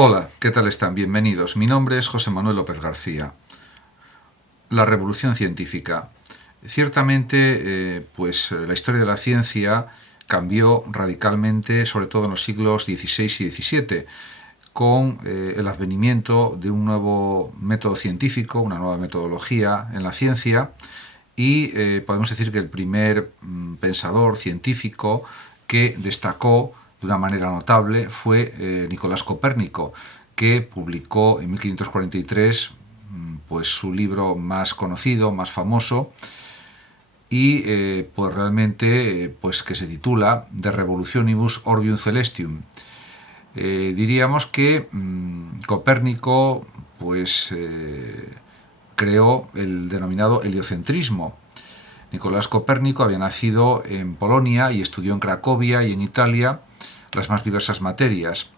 Hola, ¿qué tal están? Bienvenidos. Mi nombre es José Manuel López García. La revolución científica. Ciertamente, la historia de la ciencia cambió radicalmente, sobre todo en los siglos XVI y XVII, con el advenimiento de un nuevo método científico, una nueva metodología en la ciencia, y podemos decir que el primer pensador científico que destacó de una manera notable fue Nicolás Copérnico, que publicó en 1543 pues su libro más conocido, más famoso, y pues realmente pues que se titula De Revolutionibus Orbium Celestium. Diríamos que Copérnico pues creó el denominado heliocentrismo. Nicolás Copérnico había nacido en Polonia y estudió en Cracovia y en Italia las más diversas materias.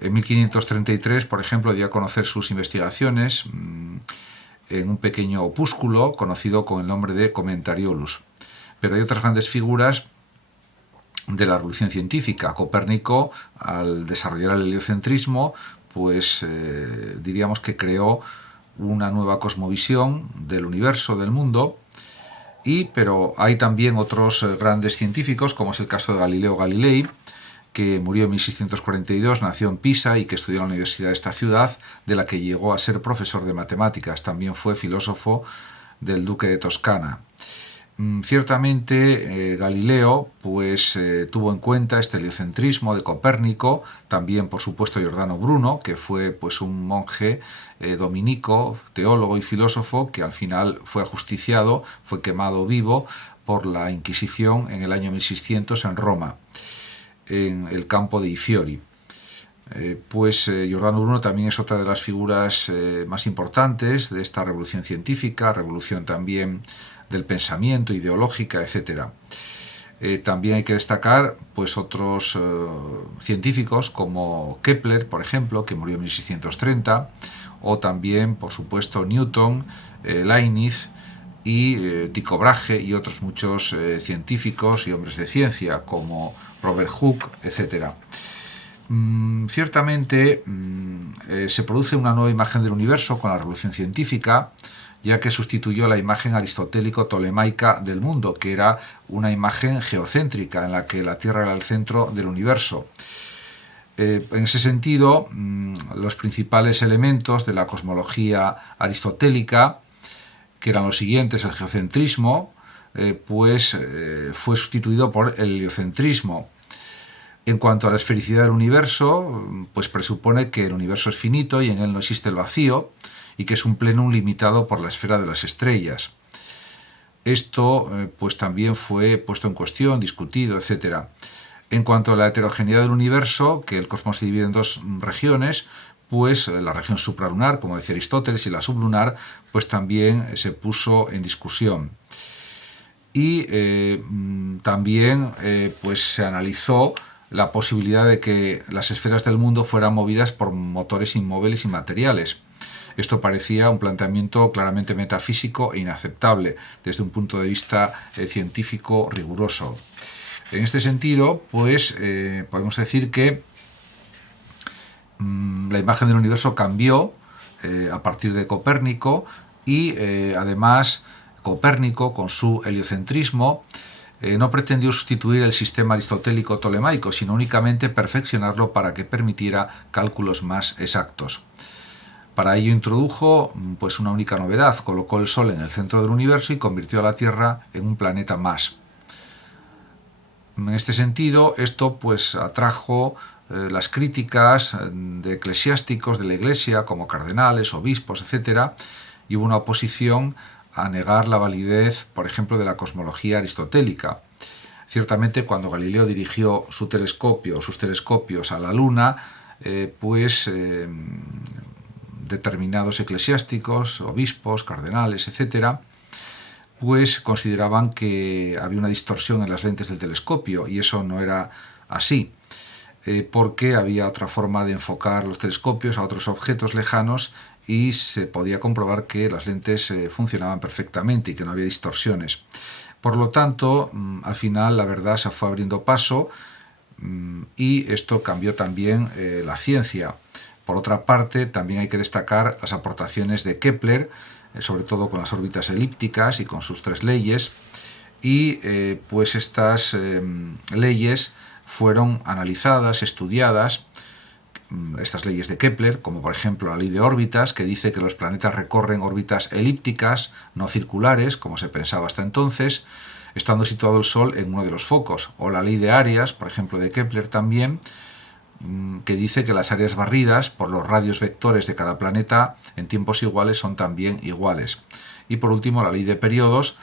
En 1533, por ejemplo, dio a conocer sus investigaciones en un pequeño opúsculo conocido con el nombre de Commentariolus. Pero hay otras grandes figuras de la revolución científica. Copérnico, al desarrollar el heliocentrismo, pues diríamos que creó una nueva cosmovisión del universo, del mundo, pero hay también otros grandes científicos, como es el caso de Galileo Galilei, que murió en 1642, nació en Pisa y que estudió en la universidad de esta ciudad, de la que llegó a ser profesor de matemáticas. También fue filósofo del duque de Toscana. Ciertamente Galileo pues tuvo en cuenta este heliocentrismo de Copérnico, también por supuesto Giordano Bruno, que fue pues un monje dominico, teólogo y filósofo, que al final fue ajusticiado, fue quemado vivo por la Inquisición en el año 1600 en Roma, en el campo de Ifiori. Giordano Bruno también es otra de las figuras más importantes de esta revolución científica, revolución también del pensamiento, ideológica, etc. También hay que destacar pues otros científicos como Kepler, por ejemplo, que murió en 1630, o también, por supuesto, Newton, Leibniz y Tycho Brahe y otros muchos científicos y hombres de ciencia como Robert Hooke, etc. Ciertamente se produce una nueva imagen del universo con la revolución científica, ya que sustituyó la imagen aristotélico-tolemaica del mundo, que era una imagen geocéntrica, en la que la Tierra era el centro del universo. En ese sentido, los principales elementos de la cosmología aristotélica, que eran los siguientes: el geocentrismo, fue sustituido por el heliocentrismo. En cuanto a la esfericidad del universo, pues presupone que el universo es finito y en él no existe el vacío, y que es un plenum limitado por la esfera de las estrellas. Esto pues también fue puesto en cuestión, discutido, etc. En cuanto a la heterogeneidad del universo, que el cosmos se divide en dos regiones, pues la región supralunar, como decía Aristóteles, y la sublunar, pues también se puso en discusión. Y también pues se analizó la posibilidad de que las esferas del mundo fueran movidas por motores inmóviles y materiales. Esto parecía un planteamiento claramente metafísico e inaceptable desde un punto de vista científico riguroso. En este sentido, pues podemos decir que la imagen del universo cambió a partir de Copérnico y además Copérnico, con su heliocentrismo, no pretendió sustituir el sistema aristotélico-tolemaico, sino únicamente perfeccionarlo para que permitiera cálculos más exactos. Para ello introdujo pues una única novedad: colocó el Sol en el centro del universo y convirtió a la Tierra en un planeta más. En este sentido, esto pues atrajo las críticas de eclesiásticos de la Iglesia, como cardenales, obispos, etc., y hubo una oposición a negar la validez, por ejemplo, de la cosmología aristotélica. Ciertamente, cuando Galileo dirigió sus telescopios a la Luna, determinados eclesiásticos, obispos, cardenales, etc., pues consideraban que había una distorsión en las lentes del telescopio, y eso no era así, porque había otra forma de enfocar los telescopios a otros objetos lejanos y se podía comprobar que las lentes funcionaban perfectamente y que no había distorsiones. Por lo tanto, al final la verdad se fue abriendo paso y esto cambió también la ciencia. Por otra parte, también hay que destacar las aportaciones de Kepler, sobre todo con las órbitas elípticas y con sus 3 leyes, y pues estas leyes fueron analizadas, estudiadas, estas leyes de Kepler, como por ejemplo la ley de órbitas, que dice que los planetas recorren órbitas elípticas, no circulares, como se pensaba hasta entonces, estando situado el Sol en uno de los focos, o la ley de áreas, por ejemplo de Kepler también, que dice que las áreas barridas por los radios vectores de cada planeta en tiempos iguales son también iguales. Y por último la ley de periodos,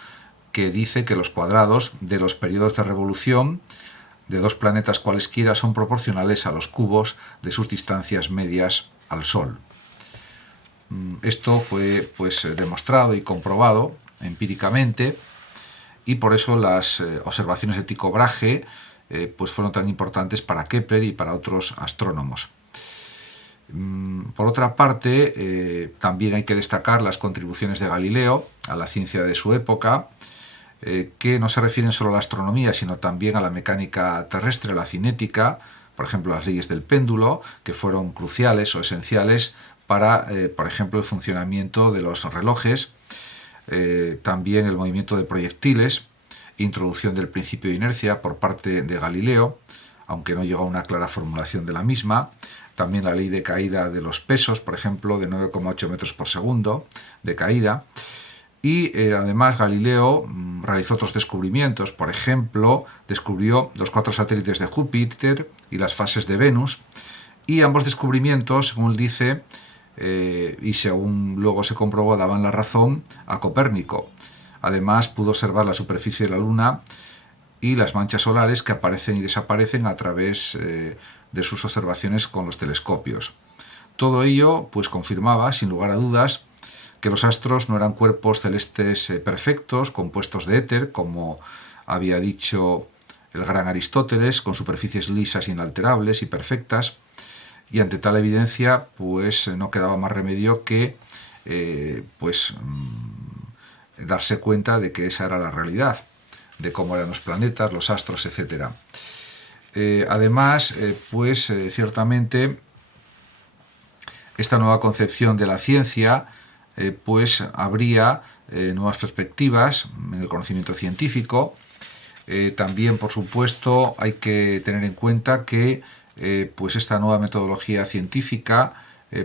que dice que los cuadrados de los periodos de revolución de 2 planetas cualesquiera son proporcionales a los cubos de sus distancias medias al Sol. Esto fue pues demostrado y comprobado empíricamente, y por eso las observaciones de Tycho Brahe pues fueron tan importantes para Kepler y para otros astrónomos. Por otra parte, también hay que destacar las contribuciones de Galileo a la ciencia de su época, que no se refieren solo a la astronomía, sino también a la mecánica terrestre, a la cinética, por ejemplo las leyes del péndulo, que fueron cruciales o esenciales para, por ejemplo, el funcionamiento de los relojes, también el movimiento de proyectiles, introducción del principio de inercia por parte de Galileo, aunque no llegó a una clara formulación de la misma, también la ley de caída de los pesos, por ejemplo, de 9,8 metros por segundo de caída. Y además Galileo realizó otros descubrimientos, por ejemplo, descubrió los 4 satélites de Júpiter y las fases de Venus, y ambos descubrimientos, según él dice, y según luego se comprobó, daban la razón a Copérnico. Además pudo observar la superficie de la Luna y las manchas solares que aparecen y desaparecen a través de sus observaciones con los telescopios. Todo ello pues confirmaba, sin lugar a dudas, que los astros no eran cuerpos celestes perfectos, compuestos de éter, como había dicho el gran Aristóteles, con superficies lisas, inalterables y perfectas, y ante tal evidencia pues no quedaba más remedio que darse cuenta de que esa era la realidad, de cómo eran los planetas, los astros, etc. Además, ciertamente esta nueva concepción de la ciencia pues abría nuevas perspectivas en el conocimiento científico. También, por supuesto, hay que tener en cuenta que pues esta nueva metodología científica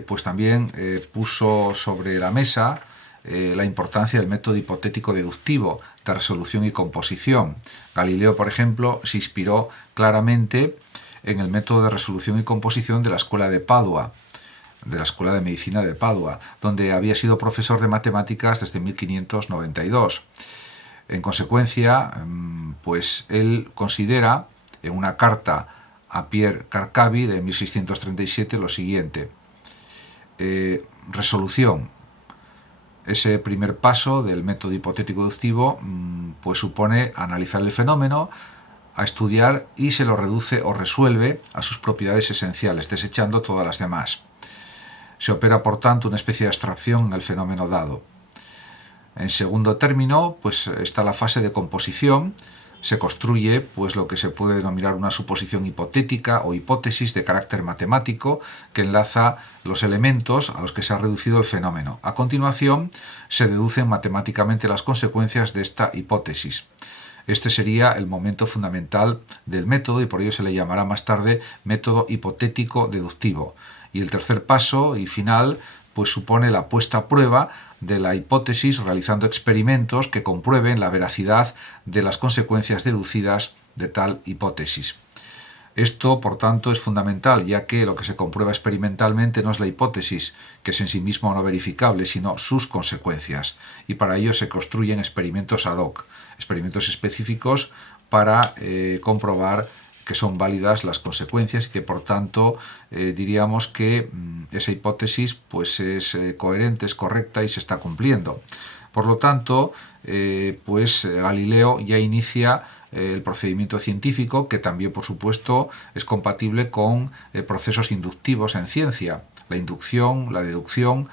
pues también puso sobre la mesa la importancia del método hipotético deductivo de resolución y composición. Galileo, por ejemplo, se inspiró claramente en el método de resolución y composición de la Escuela de Padua, de la Escuela de Medicina de Padua, donde había sido profesor de matemáticas desde 1592. En consecuencia, pues él considera en una carta a Pierre Carcavi de 1637 lo siguiente: resolución. Ese primer paso del método hipotético deductivo pues supone analizar el fenómeno, a estudiar, y se lo reduce o resuelve a sus propiedades esenciales, desechando todas las demás. Se opera, por tanto, una especie de abstracción en el fenómeno dado. En segundo término, pues está la fase de composición. Se construye pues lo que se puede denominar una suposición hipotética o hipótesis de carácter matemático que enlaza los elementos a los que se ha reducido el fenómeno. A continuación, se deducen matemáticamente las consecuencias de esta hipótesis. Este sería el momento fundamental del método, y por ello se le llamará más tarde método hipotético deductivo. Y el tercer paso y final pues supone la puesta a prueba de la hipótesis, realizando experimentos que comprueben la veracidad de las consecuencias deducidas de tal hipótesis. Esto, por tanto, es fundamental, ya que lo que se comprueba experimentalmente no es la hipótesis, que es en sí mismo no verificable, sino sus consecuencias. Y para ello se construyen experimentos ad hoc, experimentos específicos para comprobar que son válidas las consecuencias y que, por tanto, diríamos que esa hipótesis pues es coherente, es correcta y se está cumpliendo. Por lo tanto, Galileo ya inicia el procedimiento científico, que también, por supuesto, es compatible con procesos inductivos en ciencia. La inducción, la deducción,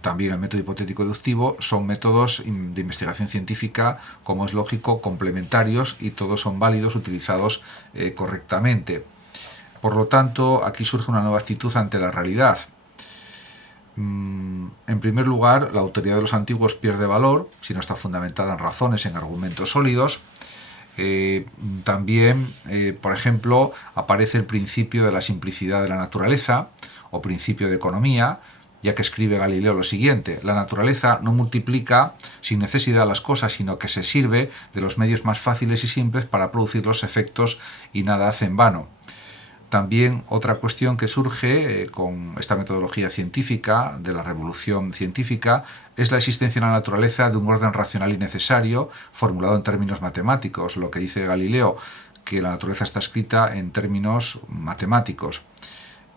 también el método hipotético deductivo son métodos de investigación científica, como es lógico, complementarios, y todos son válidos, utilizados correctamente. Por lo tanto, aquí surge una nueva actitud ante la realidad. En primer lugar, la autoridad de los antiguos pierde valor si no está fundamentada en razones, en argumentos sólidos. También, por ejemplo, aparece el principio de la simplicidad de la naturaleza o principio de economía, ya que escribe Galileo lo siguiente: la naturaleza no multiplica sin necesidad las cosas, sino que se sirve de los medios más fáciles y simples para producir los efectos y nada hace en vano. También otra cuestión que surge con esta metodología científica, de la revolución científica, es la existencia en la naturaleza de un orden racional y necesario, formulado en términos matemáticos. Lo que dice Galileo, que la naturaleza está escrita en términos matemáticos.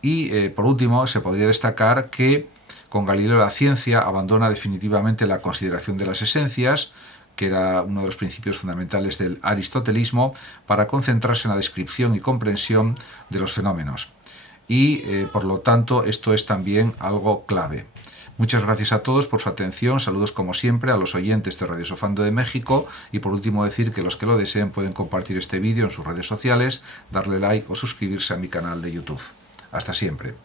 Y por último, se podría destacar que con Galileo la ciencia abandona definitivamente la consideración de las esencias, que era uno de los principios fundamentales del aristotelismo, para concentrarse en la descripción y comprensión de los fenómenos. Y, por lo tanto, esto es también algo clave. Muchas gracias a todos por su atención, saludos como siempre a los oyentes de Radio Sofando de México, y por último decir que los que lo deseen pueden compartir este vídeo en sus redes sociales, darle like o suscribirse a mi canal de YouTube. Hasta siempre.